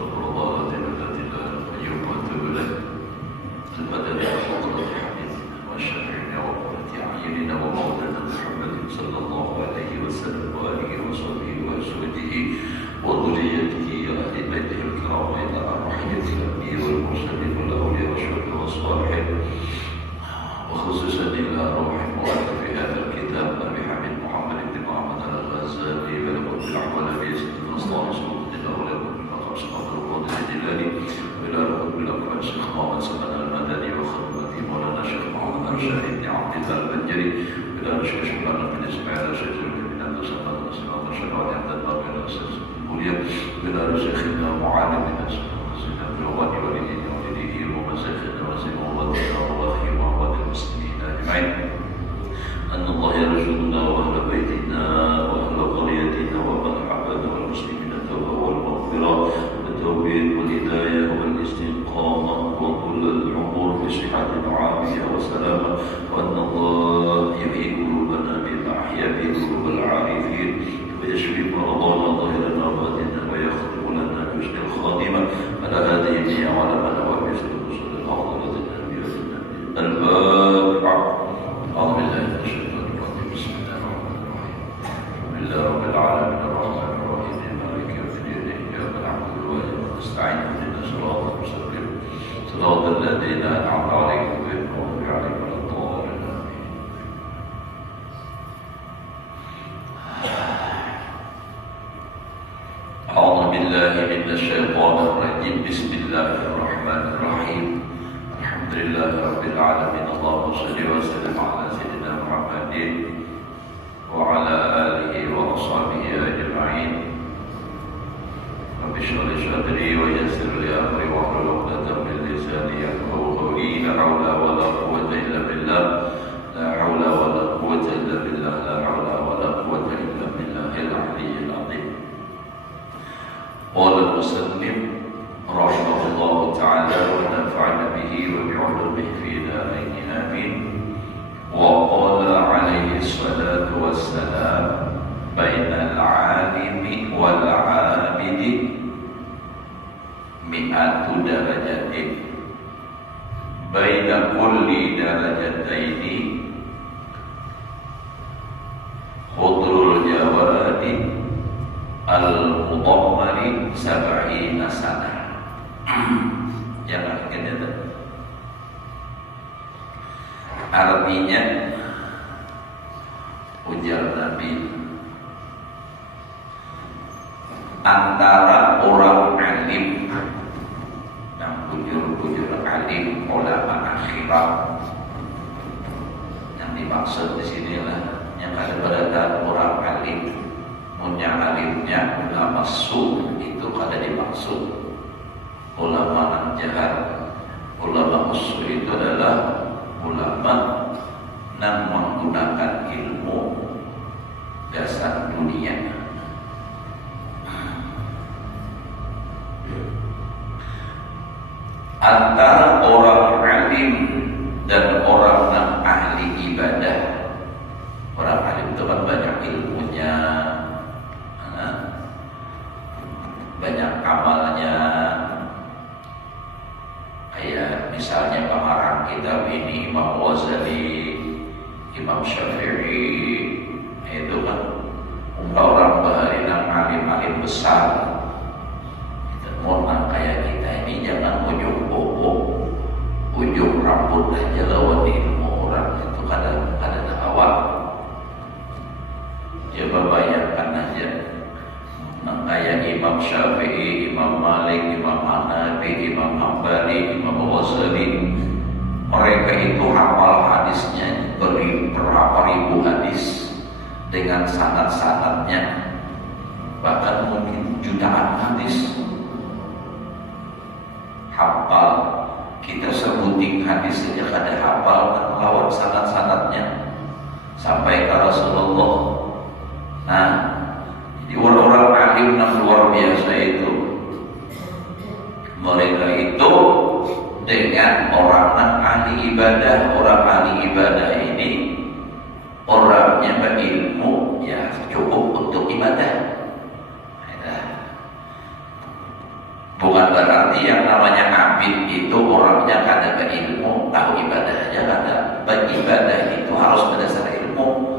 واستغفر الله العظيم الذي لا يقيم واتوب اليه المدد وقدرة حديثنا والشفيعنا وقرة اعيننا ومولانا محمد صلى الله عليه وسلم واله وصحبه وازواجه وذريته واهل بيته الكرام الى ارحم الانبياء والمرسلين والاولياء والشهداء والصالحين وخصوصا الى روح مؤلف هذا الكتاب ابي حميد محمد بن محمد الغزالي ولقد بالعمل بيزيد الاسطار سلوك الاولى بالمقام سقط القادر الجلالي والى ركب الاقوال شيخ محمد سلمان المدني وخدمته مولانا شيخ محمد الرشاد بن عبد الله البنجري والى شيخ شكرا بن اسماعيل شيخ بن عبد الصمد الاسلام الشيخ عبد الله بن اساس الكليه والى شيخنا معلم من سيدنا الرواني وليه وليه ومشايخنا وسيدنا واخي محمد المسلمين اجمعين ان الله يرزقنا واهل بيتنا واهل قريتنا ومن حبنا والمسلمين التوبه والمغفره والتوبه والهدايه والاستقامه وكل الامور بصحه وعافيه وسلامه وان الله يحيي قلوبنا بما احيا به قلوب العارفين ويشفي مرضانا ظاهرنا وباطننا ويختم لنا بحسن الخاتمه على هذه النية وعلى من هو مثل الرسل الافضل الانبياء الفاتحه. أعوذ بالله من الشيطان الرجيم بسم الله الرحمن الرحيم الحمد لله رب العالمين الرحمن الرحيم مالك يوم الدين إياك نعبد وإياك نستعين اهدنا الصراط المستقيم صراط الذين أنعمت عليهم غير المغضوب عليهم ولا الضالين أعوذ بالله من الشيطان الرجيم بسم الله الرحمن الرحيم الحمد لله رب العالمين اللهم صل وسلم على سيدنا محمد وعلى آله وأصحابه أجمعين رب اشرح لي صدري ويسر لي أمري واحلل عقدة من لساني يفقهوا قولي لا حول ولا قوة إلا بالله لا حول ولا قوة إلا بالله لا حول ولا قوة إلا بالله العلي العظيم. قال المسلم رحمه الله تعالى ونفعنا به وبعلومه في دارين آمين. وقال عليه الصلاة والسلام بين العالم والعابد 100 درجة بين كل درجتين خضر الجواد المضمر 70 سنة. Yang akhirnya itu artinya ujar Nabi antara orang alim yang bujur-bujur alim ulama akhirat yang dimaksud di sinilah yang ada pada tahap orang alim punya alimnya ulama su itu kada dimaksud ulama jahat. Ulama usul itu adalah ulama yang menggunakan ilmu dasar dunia. Antara orang alim dan orang yang ahli ibadah. Orang alim itu kan banyak ilmunya, banyak amalnya. Kayak misalnya pengarang kitab ini Imam Ghazali, Imam Syafi'i, itu kan orang bahari yang alim-alim besar. Mohon kayak kita ini jangan ujung bobo, ujung rambut aja lawan ilmu orang itu kadang awal. Coba bayangkan aja. Kayak Imam Syafi'i, Imam Malik, Imam Hanafi, Imam Hambali, Imam Ghazali, mereka itu hafal hadisnya berapa ribu hadis dengan sanad-sanadnya, bahkan mungkin jutaan hadis hafal. Kita sebutin hadis saja kada hafal lawan sanad-sanadnya sampai ke Rasulullah. Nah, jadi orang-orang alim yang luar biasa itu, mereka itu dengan orang yang ahli ibadah. Orang ahli ibadah ini orangnya berilmu ya cukup untuk ibadah. Bukan berarti yang namanya abid itu orangnya kada berilmu, tahu ibadahnya kada. Beribadah itu harus berdasar ilmu.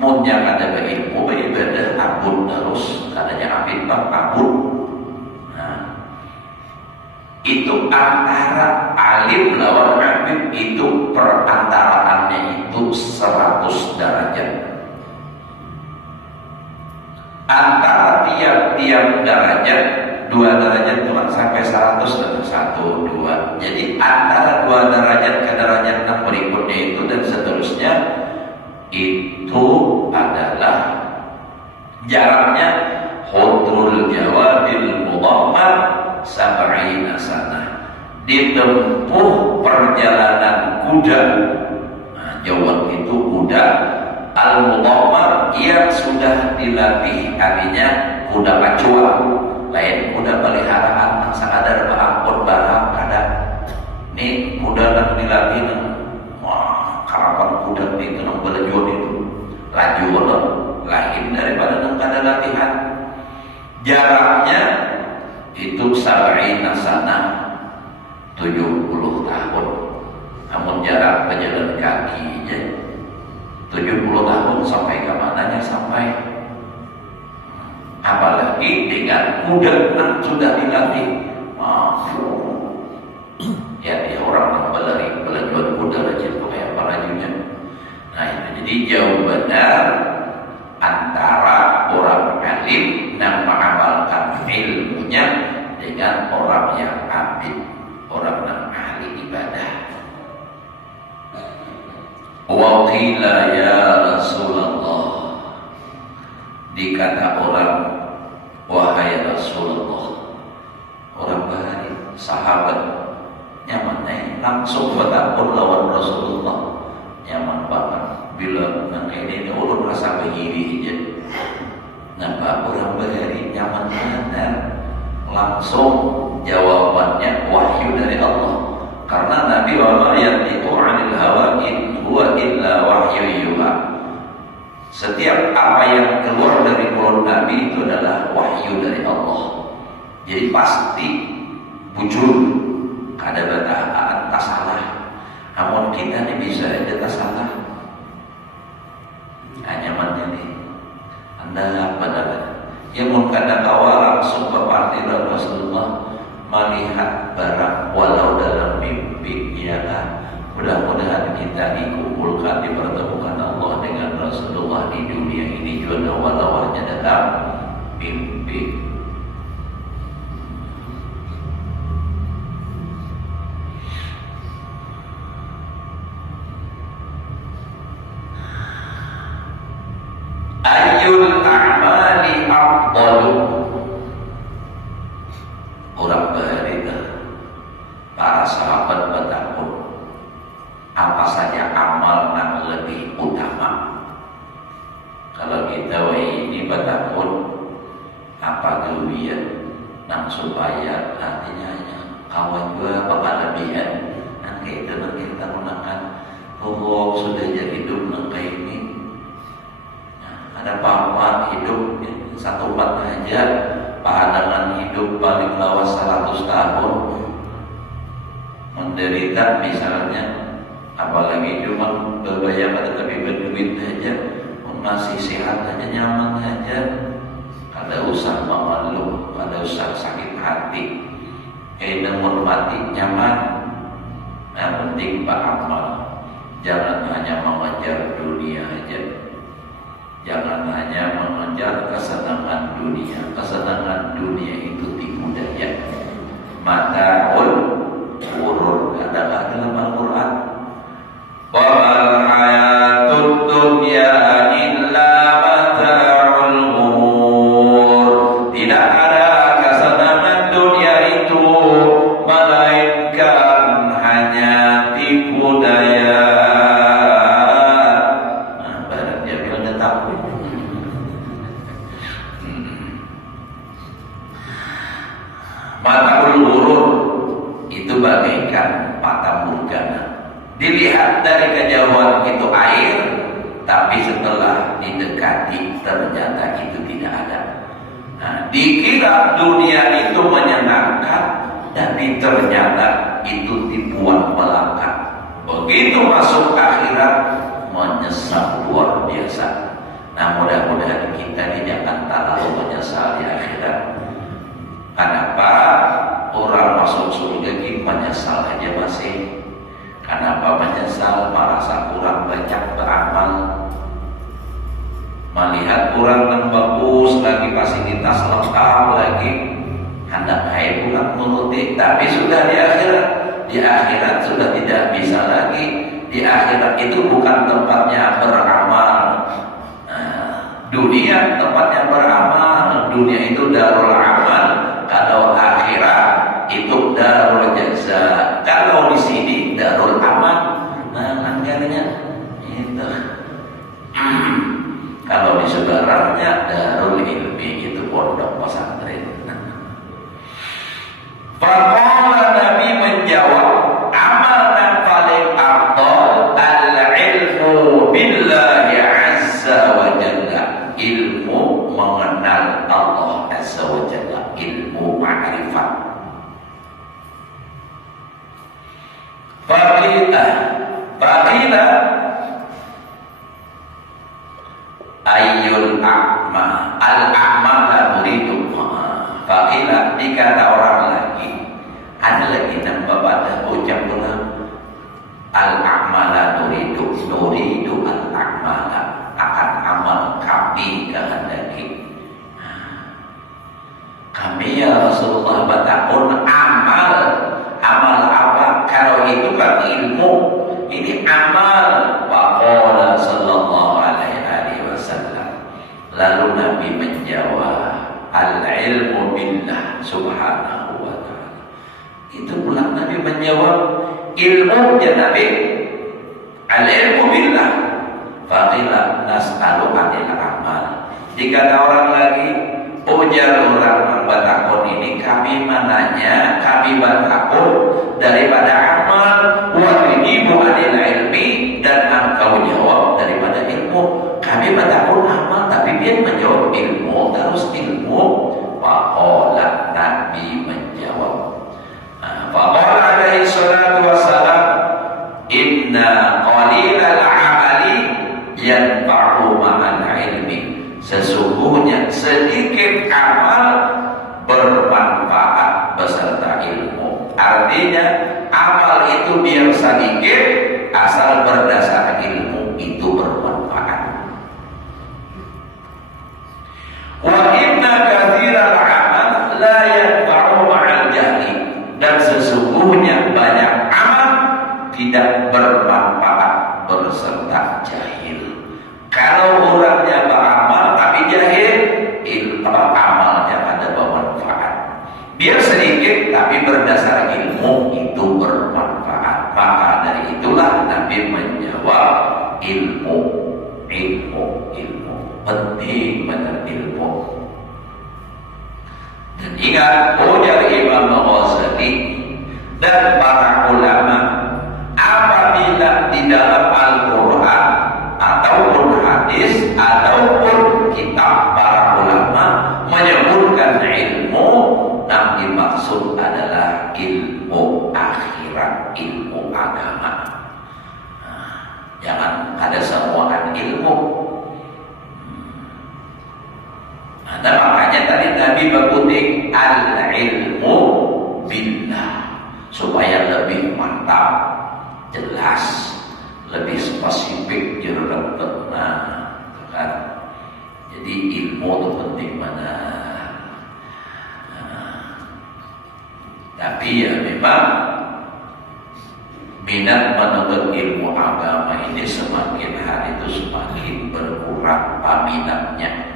Munnya kada berilmu, beribadah abud terus. Kadanya abid bang abud. Nah, itu antara alim lawan abid itu perantaraannya itu 100 derajat. Antara tiap-tiap derajat 2 derajat cuma sampai 100 dan 1, 2. Jadi antara 2 derajat ke derajat yang berikutnya itu dan seterusnya itu adalah jaraknya hudrul jawabil mudammar sab'ina sanah. Ditempuh perjalanan kuda. Nah, jawab itu kuda al-mudammar yang sudah dilatih, artinya kuda pacuan. Lain kuda peliharaan yang sakadar berangkut barang kada. Ini kuda yang dilatih karapan kuda itu yang belajuan itu laju lain daripada yang kada latihan. Jaraknya itu sab'ina sanah 70 tahun. Namun jarak berjalan kaki 70 tahun sampai ke mananya sampai. Apalagi dengan kuda yang sudah dilatih. Ya dia orang yang belajuan kuda rajin kayak apa rajinnya. Nah itu jadi jauh benar antara orang alim yang mengamalkan ilmunya dengan orang yang abid, orang yang ahli ibadah. Wa qila ya Rasulullah, dikata orang, wahai Rasulullah, orang bahari sahabat nyaman langsung bertakun lawan Rasulullah, nyaman banget bila nang ini ulun rasa begini aja. Nampak orang bahari nyaman banget, langsung jawabannya wahyu dari Allah. Karena Nabi wa yantiqu 'anil hawa in huwa illa wahyu yuha. Setiap apa yang keluar dari mulut Nabi itu adalah wahyu dari Allah. Jadi pasti bujur, kada bataan tak salah. Namun kita ini bisa aja tak salah. Hanya menjadi anda benar. Ya mun kada kawal langsung berparti Rasulullah melihat barang walau dalam mimpi, ya. Mudah-mudahan kita dikumpulkan, dipertemukan Allah dengan Rasulullah di dunia ini juga walau hanya dalam mimpi. Ayyul a'mali afdalu. Orang berita, para sahabat bertakun, apa saja amal yang lebih utama. Kalau kita ini bertakun, apa kelebihan yang supaya nantinya kawan juga bakal lebihan. Nanti itu nanti kita gunakan. Oh sudah jadi hidup nanti ini. Ada apa hidup 1 aja. Pandangan hidup paling lawas 100 tahun menderita misalnya, apalagi cuma berbayar tetapi berduit aja, masih sehat aja, nyaman aja, kada usah mengeluh, kada usah sakit hati, namun mati nyaman. Yang penting beramal, jangan hanya mengejar dunia aja. Jangan hanya mengejar kesenangan dunia. Kesenangan dunia itu tipu daya. Mata'ul ghurur. Ada dalam Al-Quran. Wa mal hayatud dunya illa mata'ul ghurur. Tidak ada kesenangan dunia itu melainkan hanya tipu daya. Mata'ul ghurur itu bagaikan fata morgana. Dilihat dari kejauhan itu air, tapi setelah didekati ternyata itu tidak ada. Nah, dikira dunia itu menyenangkan, ternyata itu tipuan belaka. Begitu masuk akhirat menyesal luar biasa. Nah, mudah-mudahan kita ini jangan terlalu menyesal di akhirat. Kenapa orang masuk surga ini menyesal aja masih? Kenapa menyesal? Merasa kurang banyak beramal, melihat orang yang bagus lagi, fasilitas lengkap lagi, hendak hai pulang menuruti, tapi sudah di akhirat sudah tidak bisa lagi. Di akhirat itu bukan tempatnya beramal. Dunia tempatnya beramal, dunia itu darul amal. Kalau akhirat itu darul jaza. Kalau di sini darul amal. Nah, anggarannya itu. Kalau di saudaranya darul ilmi, itu pondok pesantren. Faqala Nabi menjawab, amal yang paling afdal al-ilmu billahi azza wa jalla. Ilmu mengenal Allah azza wa jalla, ilmu ma'rifat. Faqila ayyul a'ma al-a'ma la nuridu. Faqila, dikata orang lagi, ada lagi nambah pada ucap ulang al-a'mala nuridu al-a'mala, akan amal kami kehendaki. Kami ya Rasulullah batakun amal apa? Kalau itu kan ilmu, ini amal. Faqala sallallahu alaihi wasallam, lalu Nabi menjawab, al-ilmu billah subhanahu wa ta'ala. Itu pulang Nabi menjawab, ilmu ya Nabi, al-ilmu billah. Faqila nas'alu anil amal. Jika ada orang lagi, ujar orang batakun ini, kami mananya, kami batakun daripada amal, wa ribu anil ilmi, dan engkau jawab daripada ilmu. Kami batakun amal, tapi dia menjawab ilmu, terus ilmu. Faqala, Nabi menjawab, faqala alaihi salatu wassalam, inna qalilal amali yanfa'u ma'al ilmi. Sesungguhnya sedikit amal bermanfaat beserta ilmu. Artinya amal itu biar sedikit, asal berdasar ilmu itu bermanfaat. Wa inna katsiral amal la yanfa'u ma'al jahli. Dan sesungguhnya banyak amal tidak bermanfaat berserta jahil. Kalau orangnya beramal tapi jahil, amalnya ada bermanfaat. Biar sedikit tapi berdasar ilmu itu bermanfaat. Maka dari itulah Nabi menjawab ilmu. Penting benar ilmu. Dan ingat, ujar Imam Ghazali dan para ulama, apabila di dalam Al-Quran ataupun hadis ataupun kitab para ulama menyebutkan ilmu, yang dimaksud adalah ilmu akhirat, ilmu agama. Jangan ada semuanya ilmu. Nah, makanya tadi Nabi berkutik al-ilmu billah, supaya lebih mantap, jelas, lebih spesifik, jelas. Kan? Jadi ilmu itu penting mana. Tapi ya memang minat menuntut ilmu agama ini semakin hari itu semakin berkurang peminatnya.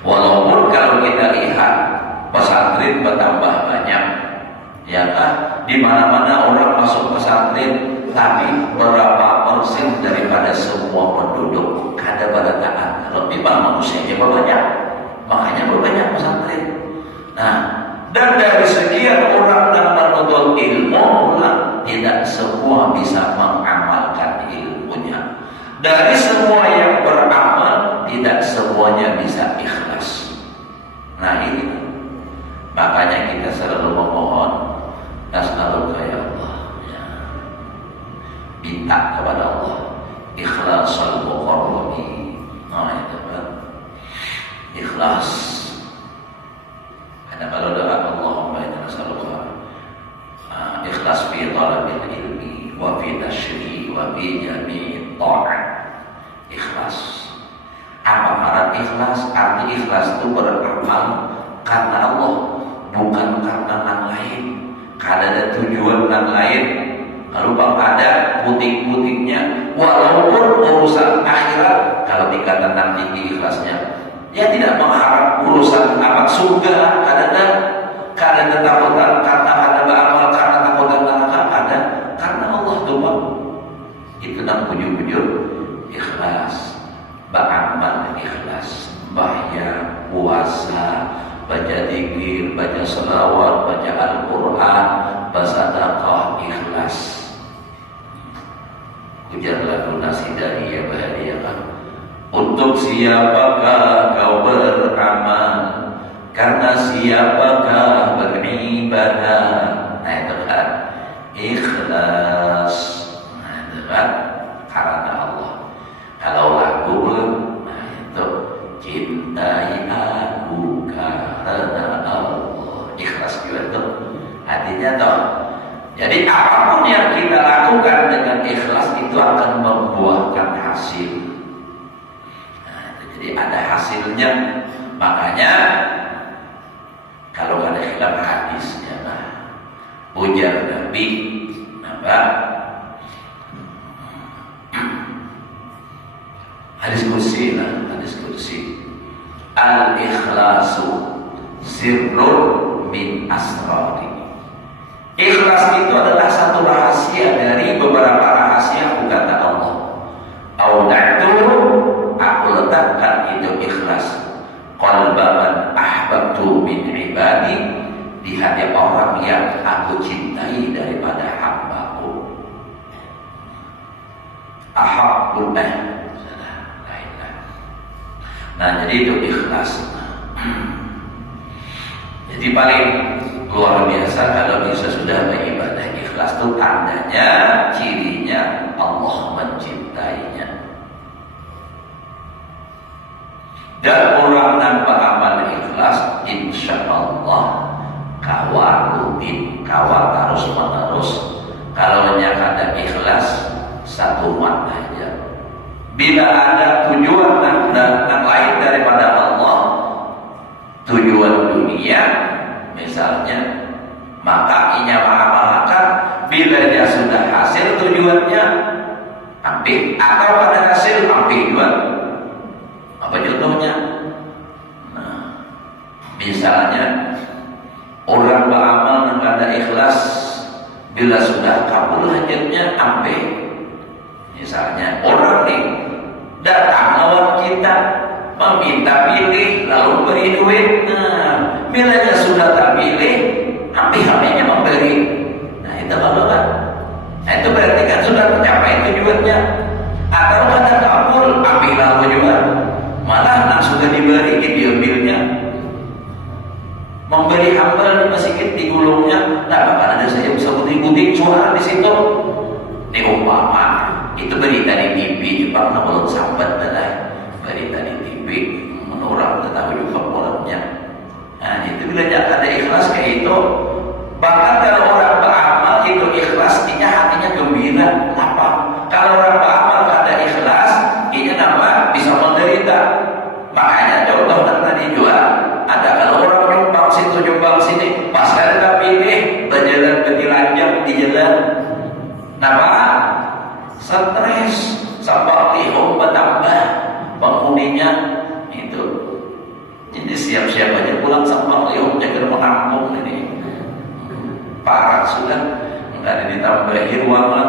Walaupun kalau kita lihat pesantren bertambah banyak, ya kan? Di mana-mana orang masuk pesantren, tapi berapa persen daripada semua penduduk ada pada taat. Lebih banyak manusianya berbanyak, makanya berbanyak pesantren. Nah, dan dari sekian orang yang menuntut ilmu pula tidak semua bisa mengamalkan ilmunya. Dari semua yang beramal, tidak semuanya bisa ikhlas. Nah ini, makanya kita selalu memohon minta kepada Allah ikhlasul muqarrabi. Nah itu kan ikhlas. Karena kalau doa Allahumma inna nas'aluka ikhlas fi talabil ilmi wa fi nasyri wa fi jami'i ta'at. Ikhlas. Apa arti ikhlas? Arti ikhlas itu beramal karena Allah, bukan karena yang lain. Karena ada tujuan yang lain. Kalau bang ada putik-putiknya, walaupun urusan akhirat, kalau dikatakan nanti ikhlasnya, ya tidak mengharap urusan apa surga, karena ketakutan, karena ada beramal, karena takutan neraka, ada karena Allah tuh bang. Itu yang bujur-bujur ikhlas, beramal ikhlas, bahaya, puasa, baca zikir, baca selawat, baca Al-Quran, bersedekah ikhlas. Ujarlah lunasi dari ya bahagiakan. Untuk siapakah kau beramal? Karena siapakah beribadah? Nah itu kan ikhlas. Nah itu kan karena Allah. Kalau lagu, nah itu cintai aku karena Allah. Ikhlas juga tuh. Artinya toh. Jadi apapun yang kita lakukan dengan ikhlas itu akan membuahkan hasil. Nah, jadi ada hasilnya. Makanya kalau ada khilaf hadisnya, nah, ujar Nabi, apa? Hadis kursi, hadis kursi. Al-ikhlasu sirrun min asrari. Ikhlas itu adalah satu rahasia dari beberapa rahasia, aku kata Allah. Audatu, aku letakkan itu ikhlas. Qalban ahbabtu min ibadi, di hati orang yang aku cintai daripada hambaku. Ahabbul Nah jadi itu ikhlas. Jadi paling luar biasa kalau bisa sudah beribadah ikhlas itu tandanya, cirinya Allah mencintainya. Dan orang tanpa amal ikhlas, insya Allah kawal rutin, kawal terus menerus. Kalau ada ikhlas satu makna aja. Bila ada tujuan yang lain daripada Allah, tujuan dunia misalnya, maka inya mengamalkan. Bila dia sudah hasil tujuannya, ambil, atau ada hasil ambil juga. Apa contohnya? Nah, misalnya orang beramal yang ada ikhlas, bila sudah kabul hajatnya ambil. Misalnya orang nih datang lawan kita, meminta pilih, lalu beri duit. Nah, bilanya sudah tak pilih, ambil-ambilnya memberi. Nah itu kalau kan, nah itu berarti kan sudah mencapai tujuannya. Atau ada kabul, ambil lalu juga. Malah nah sudah diberi, diambilnya. Memberi hambal di masjid di gulungnya. Nah bahkan ada saya bisa putih-putih suara di situ. Ini umpama itu berita di TV Jepang, belum sampai adalah berita di TV menurut tahu juga polanya. Nah itu bila ada ikhlas kayak itu, bahkan kalau orang beramal itu ikhlas, dia hatinya gembira, lapang. Kalau orang beramal ada ikhlas, dia nama bisa menderita. Makanya contoh tadi juga ada, kalau orang nyumbang situ nyumbang sini, pas ada pilih berjalan ketilanjang di jalan, nama stres, sampai lihum bertambah penghuninya itu. Jadi siap-siap aja pulang sampai lihum jaga menampung ini. Parah sudah, nggak ada ditambahi ruangan.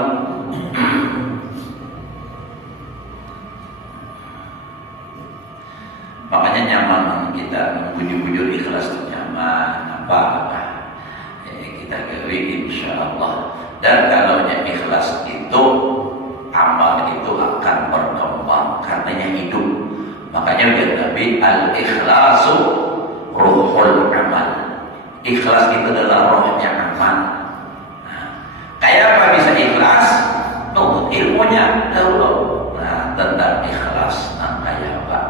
Makanya nyaman kita bujur-bujur ikhlas itu nyaman. Apa-apa kita gawe insya Allah. Dan kalau ikhlas itu, amal itu akan berkembang karenanya hidup. Makanya dia Nabi al-ikhlasu ruhul amal. Ikhlas itu adalah rohnya amal. Nah, kayak apa bisa ikhlas? ilmunya dahulu. Nah, tentang ikhlas namanya apa?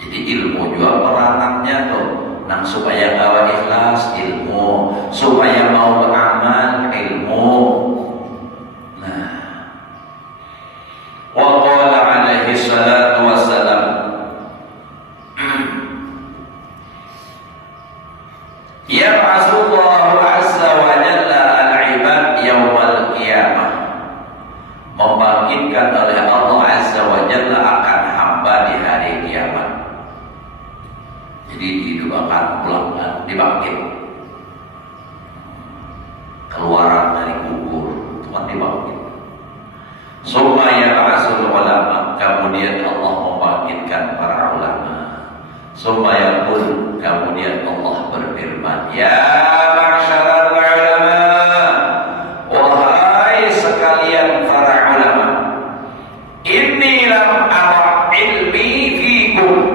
Jadi ilmu juga peranannya tuh. Nah, supaya bawa ikhlas ilmu, supaya mau beramal ilmu. Nah, wa qala alaihi salatu wassalam, ya Rasulullah azza wa jalla al-ibad yawmal qiyamah, membangkitkan oleh Allah azza wa jalla akan hamba di hari kiamat. Jadi didoakan pulangkan, dibangkit, keluaran dari kubur, Tuhan dibangkit. Supaya Rasul ulama, kemudian Allah membangkitkan para ulama. Supaya pun kemudian Allah berfirman, ya ma'syaral ulama, wahai sekalian para ulama, inni lam ara ilmi fikum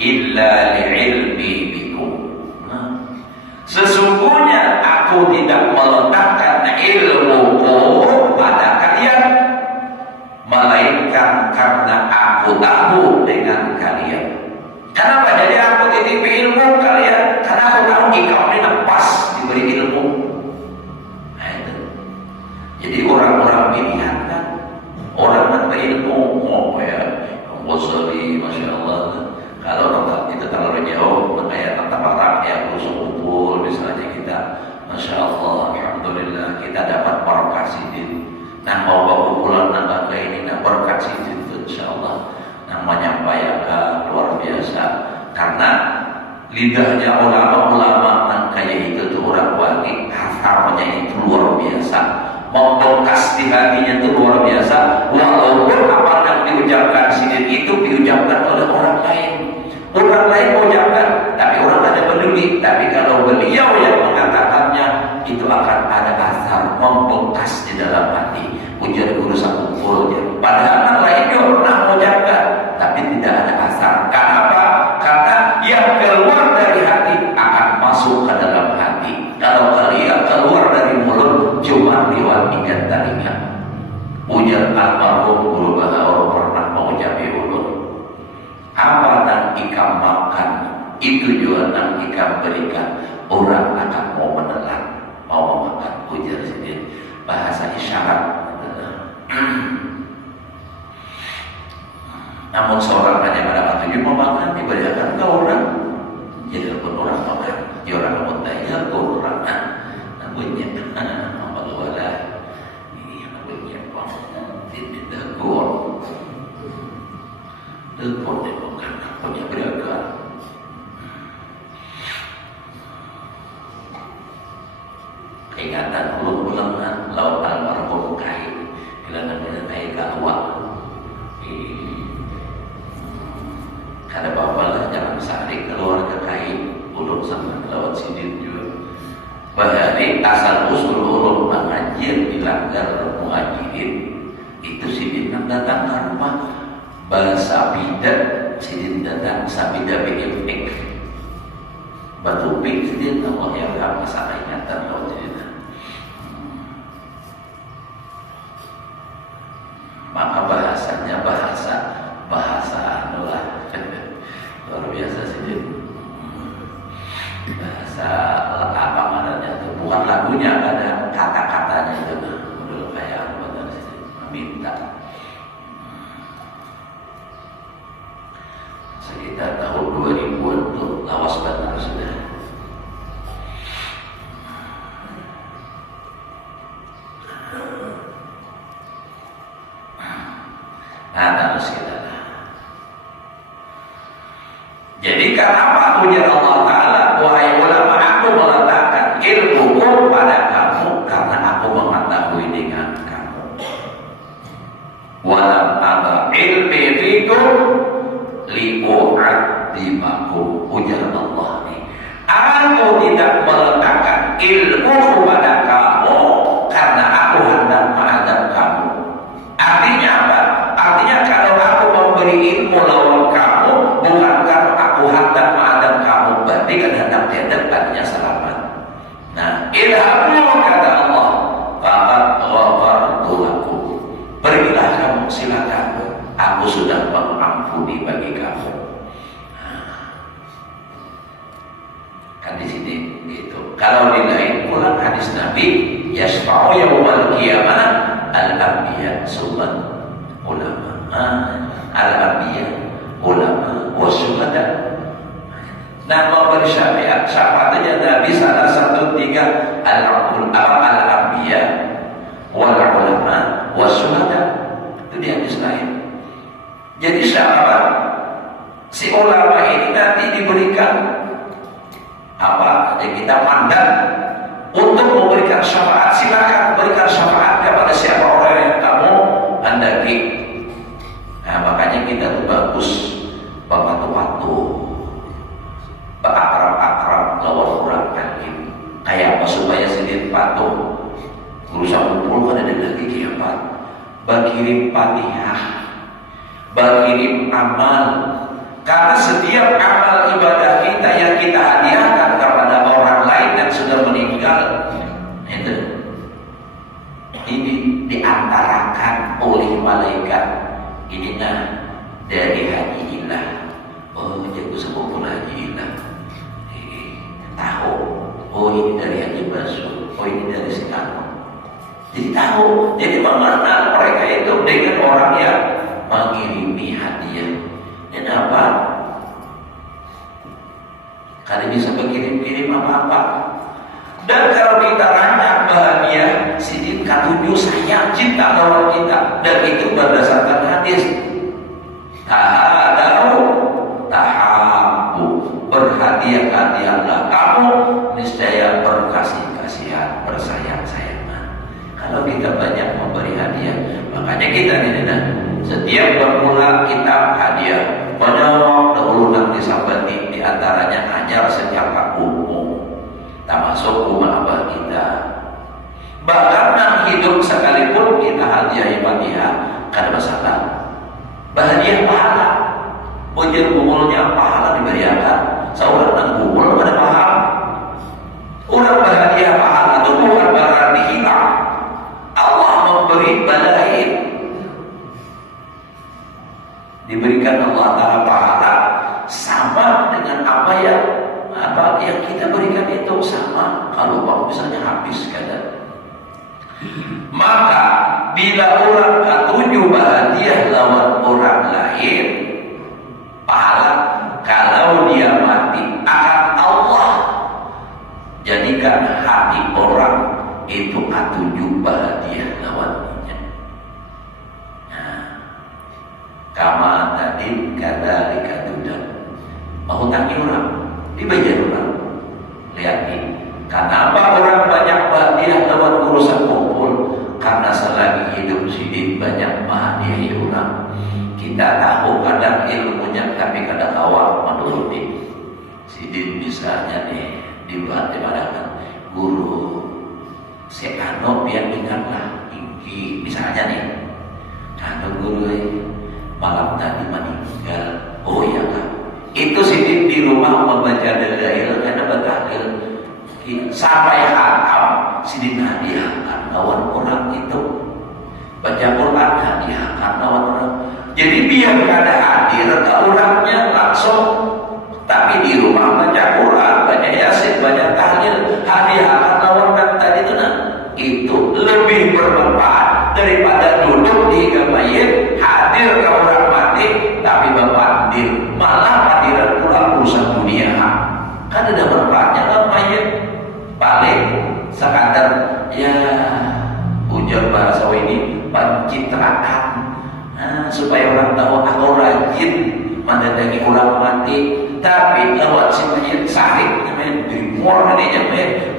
illa li'ilmi bikum. Nah, sesungguhnya aku tidak meletakkan ilmuku pada kalian, melainkan karena aku tahu dengan kalian. Kenapa? Jadi aku titip ilmu kalian karena aku tahu engkau ini pas diberi ilmu. Nah, itu. Jadi orang-orang pilihan kan, orang yang berilmu, oh ya, Ghazali, masya Allah. Kalau itu terlalu jauh, kayak tentang rakyat rusuh kumpul, misalnya kita, masya Allah, alhamdulillah, kita dapat berkat sidin. Nah, mau bawa kumpulan nambah ke ini, nah berkat sidin itu, insya Allah, namanya bayangkan luar biasa. Karena lidahnya ulama-ulama yang kayak itu tuh orang wali, hafalnya itu luar biasa, membekas di hatinya itu luar biasa. Walaupun apa yang diucapkan sidin itu diucapkan oleh orang lain. Orang lain mengucapkan, tapi orang ada peduli. Tapi kalau beliau yang mengatakannya, itu akan ada asar membekas di dalam hati. Ujar guru satu kumpulnya. Padahal orang lain juga pernah mengucapkan, tapi tidak ada asar. Kenapa? Karena yang keluar dari hati akan masuk ke dalam hati. Kalau kalian keluar dari mulut, cuma lewat ikat telinga. Ujar almarhum Guru Bahaur pernah mengucapkan mulut. Apa yang ikam makan, itu juga yang ikam berikan. Orang akan mau menelan, mau memakan. Ujar sendiri bahasa isyarat. Namun seorang hanya pada waktu memakan diberikan ke orang. Jadi orang makan, dia orang mutaya, orang namanya wala ini namanya tidak dagor. Dagor bukan punya beragam. Ingatan ulang-ulangan laut almarhum kain, kehilangan kain kaluak. Kada bapak jangan sehari keluar ke kain ulun sama lewat sidin juga. Bahari asal usul ulun mengajir dilanggar muajirin itu sidin yang datang ke rumah bahasa bidat sidin datang sabida bikin pik batu pik sidin Allah yang ramah sana ingatan lewat sidin. Maka bahasanya bahasa anulah luar biasa sih, bahasa apa namanya itu bukan lagunya, ada kata-katanya itu menurut kayak benar sih, meminta. Sekitar tahun 2000-an tuh lawas benar sudah. Nah, terus kita. Jadi kenapa ujar Allah Ta'ala, wahai ulama, aku meletakkan ilmuku pada kamu karena aku mengetahui dengan kamu. Walam ada ilmi fikum li'u'adimakum, ujar Allah nih. Aku tidak meletakkan ilmuku pada kamu karena aku hendak menghadap kamu. Artinya apa? Artinya kalau aku memberi ilmu lawan kamu, bukan karena aku hendak menghadap kamu, berarti kan hendak dihadap artinya selamat. Nah, ilham Kalau di lain ulang hadis Nabi, yasfa'u yaumal qiyamah al-anbiya sumat ulama. Al-anbiya ulama wasyuhada. Nama bersyafaatnya Nabi salah satu tiga al-anbiya wal ulama wasyuhada. Itu di hadis lain. Jadi syafaat si ulama ini nanti diberikan apa? Jadi kita mandang untuk memberikan syafaat. Silakan berikan syafaat kepada siapa orang yang kamu hendaki. Nah, makanya kita tuh bagus waktu-waktu akrab lawan orang alim. Kayak apa supaya sedikit patuh urusan kumpul ada lagi kiamat. Bagirim Fatihah, bagirim amal. Karena setiap amal ibadah kita yang kita hadiahkan kepada orang lain yang sudah meninggal, itu ini diantarakan oleh malaikat. Ini dari Haji Ilah. Oh, jago sepupu Haji Ilah. Tahu. Oh, ini dari Haji Basul. Oh, ini dari si Kano. Jadi tahu. Jadi mengenal mereka itu dengan orang yang mengirimi hadiah. Dan apa? Kalian bisa berkirim-kirim apa-apa. Dan kalau kita rancang bahagia, sidin katuju sayang cinta lawan kita. Dan itu berdasarkan hadis. Tahadau tahabu, berhadiah-hadiahlah kamu, niscaya berkasih-kasihan, bersayang-sayangan. Kalau kita banyak memberi hadiah, makanya kita ini setiap bermula kita hadiah. Banyak dahulu nanti sabati di antaranya ajar secara umum, termasuk rumah abah kita. Bahkan yang hidup sekalipun kita hadiahi Fatihah, kada masalah. Bahagia pahala, ujar gumulnya pahala diberikan. Seorang yang gumul pada pahala. Orang bahagia pahala itu bukan berarti hilang. Allah memberi balain. Diberikan Allah Ta'ala pahala sama dengan apa yang kita berikan itu sama. Kalau bang misalnya habis kadang. Maka bila orang ketujuh bahagia lawan orang lain, pahala kalau dia mati akan Allah jadikan hati orang itu ketujuh bahagia lawannya. Kama tadi kada dikatudan mengutangi orang dibayar orang. Lihat nih, kenapa orang banyak bahagia lawan urusan kumpul? Karena selagi hidup sidin banyak bahagia orang. Kita tahu kadang ilmunya tapi kadang awal menuruti. Sidin misalnya nih dibandingkan guru si Ano biar ingatlah tinggi misalnya nih Ano guru malam tadi meninggal. Oh ya kan, itu sidin di rumah membaca dalail karena betakhir sampai hatam sidin hadiahkan lawan orang itu baca Quran hadiahkan lawan orang. Jadi biar kada hadir ke orangnya langsung, tapi di rumah baca Quran, baca Yasin, baca tahlil, hadiahkan lawan orang tadi itu lebih bermanfaat daripada duduk di mayit hadir ke orang mati tapi bapandir malah hadiran pulang urusan dunia. Kan ada manfaatnya kan mayit, paling sekadar ya ujar bahasa ini pencitraan, supaya orang tahu aku rajin mendatangi orang mati. Tapi lewat si mayit sahih namanya dimor namanya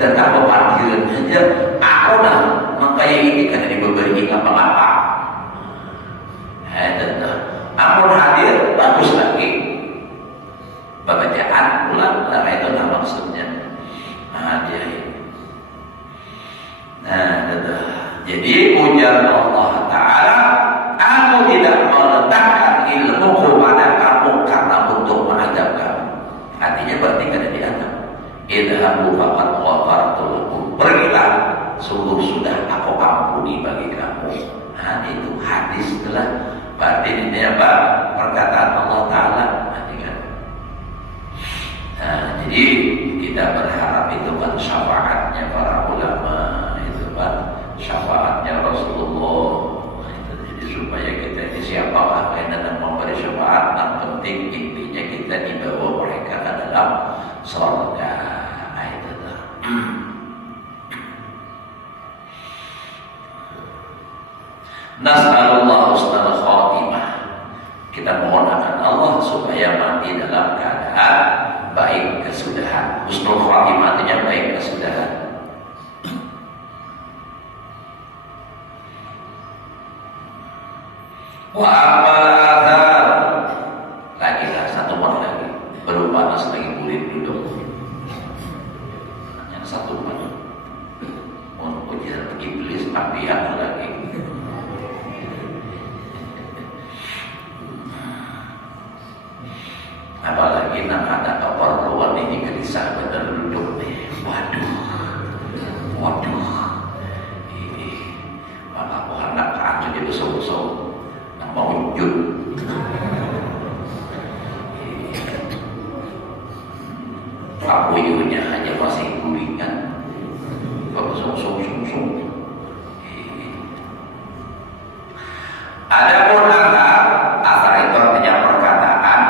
dan tanpa panggilan saja aku makanya ini karena diberi apa-apa. Amun hadir bagus lagi pembacaan ulang karena itu maksudnya dia jadi ujar Allah Ta'ala, aku tidak meletakkan ilmuku pada kamu karena untuk mengadab kamu. Artinya berarti kada diadab. Idhabu faqad ghafartu lakum, pergilah sungguh sudah aku ampuni bagi kamu. Itu hadis telah berarti ini apa? Perkataan Allah Ta'ala. Jadi Kita berharap itu kan syafaatnya para ulama, itu kan syafaatnya Rasulullah. Jadi supaya kita ini siapakah yang memberi syafaat, yang penting intinya kita dibawa mereka ke dalam surga. Itu dah. Nas'alullah husnal khatimah. Kita mohon akan Allah supaya mati dalam keadaan baik kesudahan. Husnul khatimah artinya baik kesudahan. Wa amal azhar. Lagi lah satu menit lagi. Baru panas lagi kulit duduk. Hanya satu menit. Mau ujian iblis apian lagi. Apalagi nak ada keperluan ini gelisah bener duduk nih. Waduh. Ini maka aku hendak aja jadi besok-besok nak mau wujud. Aku iunya hanya masih gulingan. Bapak sung. Adapun asar itu artinya perkataan,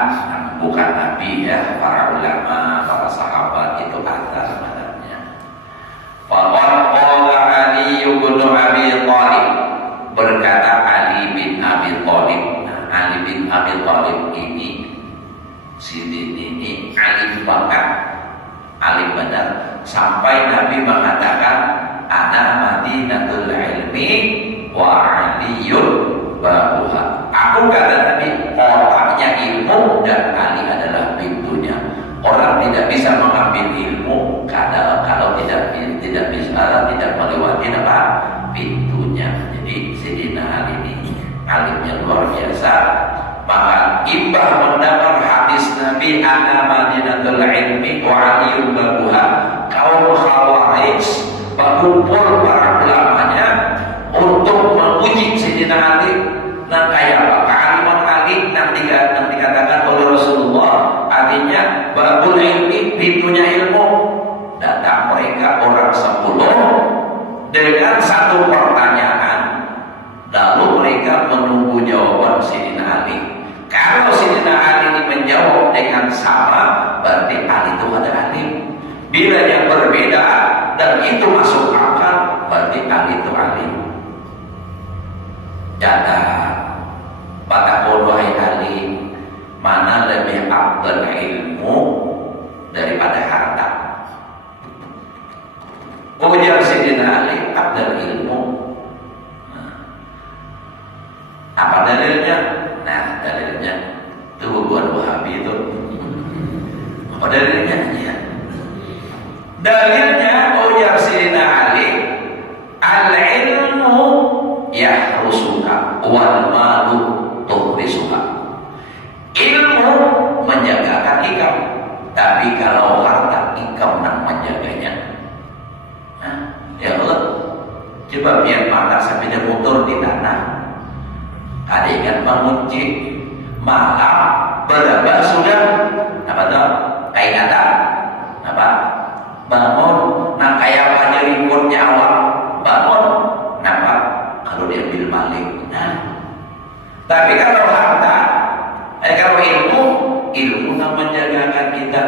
bukan nabi ya, para ulama, para sahabat itu asar madhabnya. Faqad qala Ali bin Abi Thalib, berkata Ali bin Abi Thalib. Ali bin Abi Thalib ini sidin ini alim banget, alim benar, sampai Nabi mengatakan ana madinatul ilmi wa aliyun babuha. Aku kata Nabi, otaknya ilmu dan Ali adalah pintunya. Orang tidak bisa mengambil ilmu kalau tidak melewati apa? Pintunya. Jadi Sayyidina Ali ini alimnya luar biasa. Maka imbah mendengar hadis Nabi ana madinatul ilmi wa aliyun babuha, kaum Khawarij berkumpul para ulamanya untuk menguji Sayyidina Ali. Nah kayak apa? Kealiman Ali yang dikatakan oleh Rasulullah, artinya babul ilmi, pintunya ilmu. Datang mereka orang 10 dengan satu pertanyaan, lalu mereka menunggu jawaban Sayyidina Ali. Kalau Sayyidina Ali ini menjawab dengan sama, berarti Ali itu ada alim. Bila yang berbeda dan itu masuk akal, berarti Ali itu alim. Jatah pada wahai Ali, mana lebih afdal ilmu daripada harta? Ujar Sayyidina Ali, afdal ilmu. Apa dalilnya? Nah, dalilnya itu bukan Wahabi itu. Apa dalilnya? Ya. Dalilnya ujar Sayyidina Ali, al-ilmu yahrusuka wal malu tuhrisuka. Ilmu menjagakan ikam, tapi kalau harta ikam nak menjaganya. Nah, ya Allah, coba biar mata sepeda motor di tanah, ada ikan mengunci malam berapa sudah apa tuh kain kata apa bangun nak kayak apa nyeriput nyawa bangun nampak kalau diambil maling. Nah, tapi kalau harta kalau ilmu yang menjagakan kita,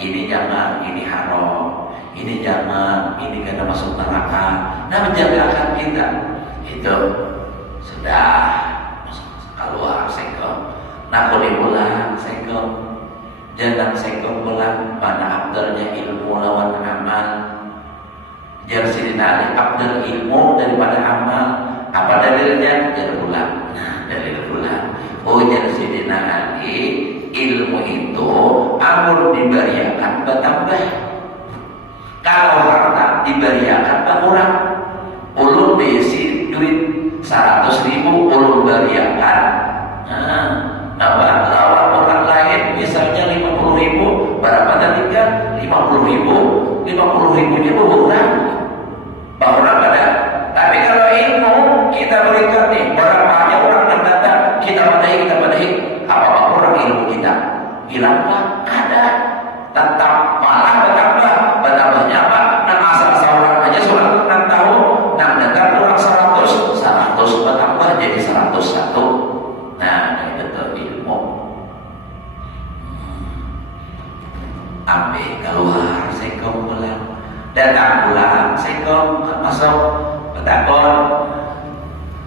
ini jangan, ini haram, ini jangan, ini kena masuk neraka. Nah, menjagakan kita itu sudah keluar sengkong. Nah, boleh pulang sengkong, jangan sengkong pulang. Mana afdalnya ilmu lawan amal? Jangan Sayyidina Ali afdal ilmu daripada amal. Apa dalilnya? Jangan pulang. Nah, dalil pulang. Oh, jangan Sayyidina Ali, ilmu itu amur diberiakan bertambah. Kalau harta diberiakan berkurang. Ulun besi duit 100.000, ulun beriakan. Nah, lawan orang lain misalnya 50.000, berapa tadi kan? 50.000 nya berkurang. Orang pada. Tapi kalau ilmu kita berikan nih, berapanya orang yang datang, kita padahi. Apa orang ilmu kita hilanglah? Ada. Tetap malah bertambah. ambil keluar sekong pulang, datang pulang sekong masuk petakon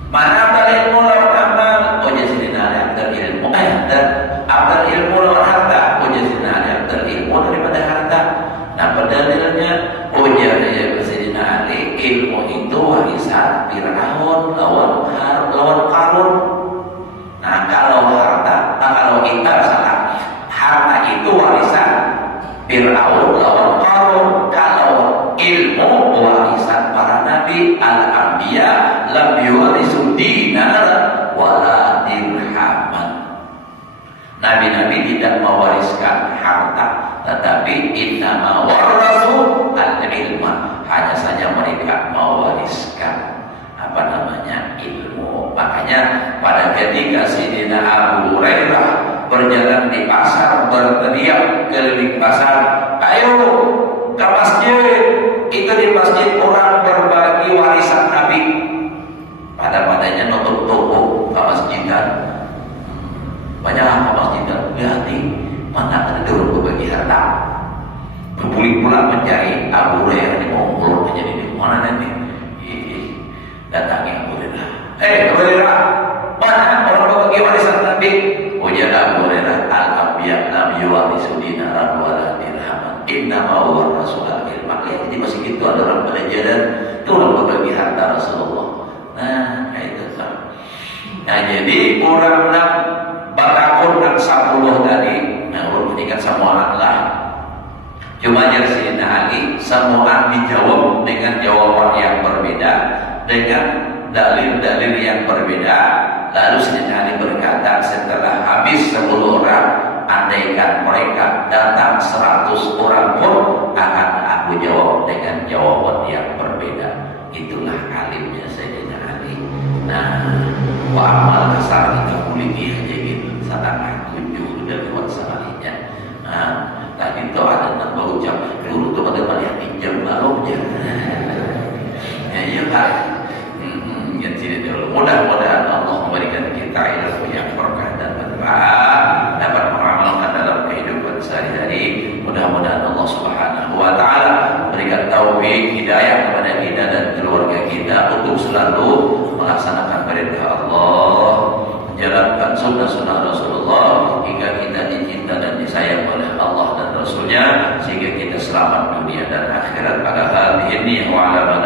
mana balik ilmu lawan amal. Oh jadi ada afdal ilmu afdal ilmu lawan harta. Oh jadi ada afdal ilmu daripada harta. Nah dalilnya oh jadi Sayyidina Ali ilmu itu warisan Fir'aun lawan Qarun. Nah kalau harta, kalau kita salah, harta itu warisan Fir'aun lawan Qarun. Kalau ilmu warisan para nabi al-anbiya lam yuwarisu dinar wala dirhaman. Nabi-nabi tidak mewariskan harta, tetapi innama warasu al-ilma, hanya saja mereka mewariskan apa namanya ilmu. Makanya pada ketika Sayyidina Abu Hurairah berjalan di pasar berteriak keliling pasar, ayo ke masjid, itu di masjid orang berbagi warisan Nabi. Pada-padanya nutup toko ke masjidan, banyak ke masjidan, hati mana ada turun berbagi harta. Berpuling pulang mencari Abu Hurairah di Mongol, menjadi di mana nanti. Datangi Abu Hurairah. Abu Hurairah, mana orang berbagi warisan Nabi? Ujar Abu Hurairah, al-anbiya lam yuwarisu dinaran wala dirhaman, innama huwa rasulul ilma. Jadi masih gitu ada orang pelajaran, itu orang berbagi harta Rasulullah. Nah, itu kan. Nah, jadi orang nak batakun nak 10 tadi, nah orang menikah semua anak lah. Cuma jadi Sayyidina Ali semua dijawab dengan jawaban yang berbeda, dengan dalil-dalil yang berbeda. Lalu Sayyidina Ali berkata, setelah habis 10 orang, andaikan mereka datang 100 orang pun akan aku jawab dengan jawaban yang berbeda. Itulah alimnya Sayyidina Ali. Nah, wa amal kasar kita boleh aja gitu, sangat tujuh dari wasalinya. Nah, tadi itu ada nambah ucap dulu tuh pada melihat pinjam baloknya. Ya iya Pak. Yang tidak jauh. Mudah-mudahan Allah memberikan kita ilmu yang berkah dan manfaat, dapat mengamalkan dalam kehidupan sehari-hari. Mudah-mudahan Allah Subhanahu wa taala berikan taufik hidayah kepada kita dan keluarga kita untuk selalu melaksanakan perintah Allah, menjalankan sunnah-sunnah Rasulullah hingga kita dicinta dan disayang oleh Allah dan Rasulnya, sehingga kita selamat dunia dan akhirat. Pada hal ini wa ala